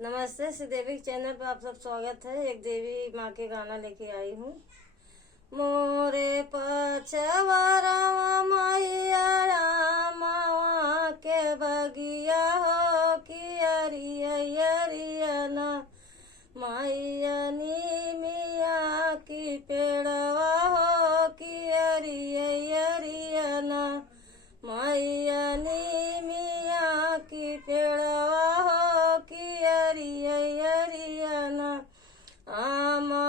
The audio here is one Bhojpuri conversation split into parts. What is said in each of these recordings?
नमस्ते, श्री देवी चैनल पर आप सब स्वागत है। एक देवी माँ के गाना लेके आई हूँ। मोरे पछवारा मैया मावा के बगिया हो कि अरियना मैया नी मिया की पेड़वा हो कि अरियना मैया नी मिया की पेड़वा हो कि अरियना आमा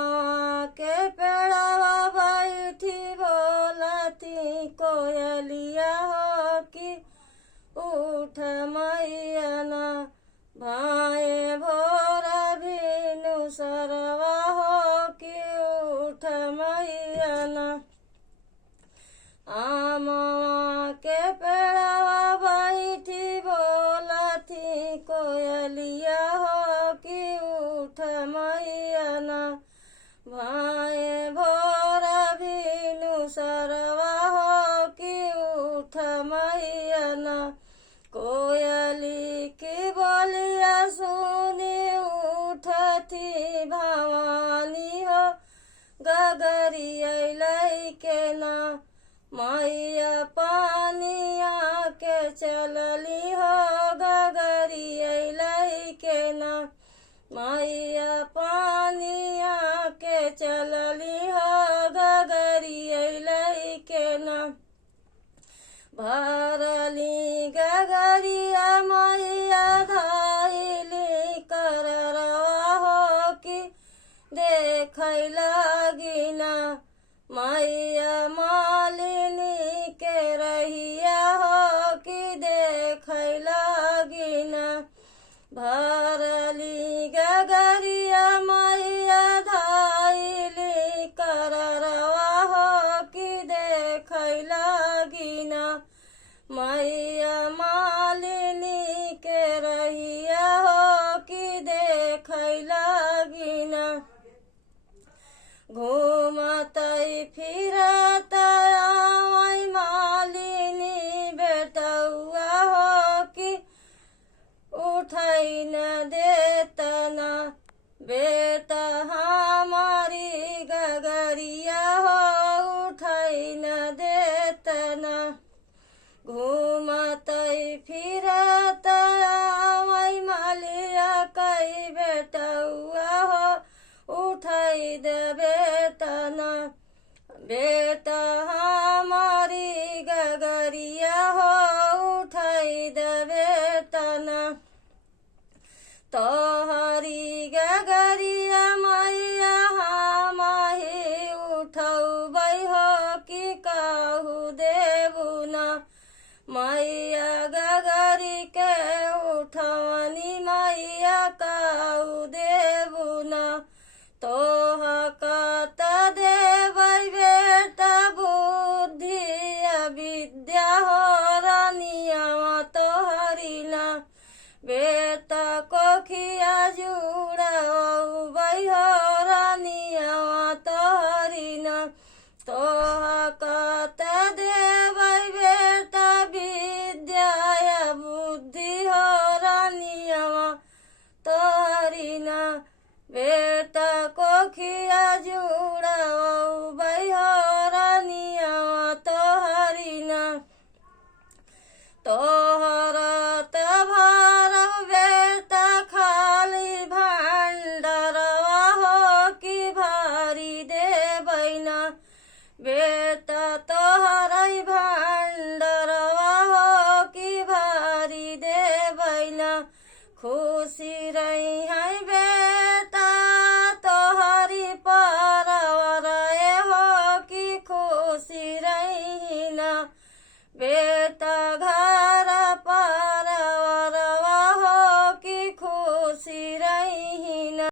के पेड़वा बैठी बोलती कोयलिया हो कि उठ मैया ना भाए भोरा भीनु सरवा हो कि उठ मैया ना आमा के पेड़वा बैठी बोलती कोयलिया हो कि उठ मैया ना भाए भोरा भीनु सरवा हो कि उठ मैया ना कोयली की बोलिया सुनी उठती भवानी हो गगरी अलै के ना मैया पानिया के चलली हो गगरी अलै के ना मैया पानिया के चलली हो गगरी अलै के ना भरली गगरिया मैया धाइली कररवा हो कि देखै लागिना मैया मालिनी के रहिया हो कि देखै लागिना भरली गगरिया मैया धाइली कररवा हो कि देखै लागिना मैया मालिनी के रहिया हो कि देखै लागिना घूमतै फिरतै आवै मालिनी बेटौआ हो कि उठै न देतना बेटा हमारी गगरिया हो उठै न देतना घूमतै फिरतै आवै मालिया कै बेटौआ हो उठै दे बेटना बेटा हमारी गगरिया हो उठै दे बेटना तोहरी गगरिया मैया हमाही उठौबै हो कि काहू देबू ना मैया गगरी के उठवनी मैया काहू देबू ना तोह कत देबै बेटा बुद्धि विद्या हो रानियावा तोहरी ना बेटा कोखिया जुड़बै हो रानियावा तोहरी ना तोह कत देबै बेटा विद्या बुद्धि हो रानियावा तोहरी ना बेटा कोखिया जुड़बै हो रानियावा तोहरी ना तोहर त भरब बेटा खाली भण्डरवा हो कि भारी देबै ना बेटा तोहरै भण्डरवा हो कि भारी देबै ना खुशी रही है बेटा तोहरी परवर हो कि खुशी रही ना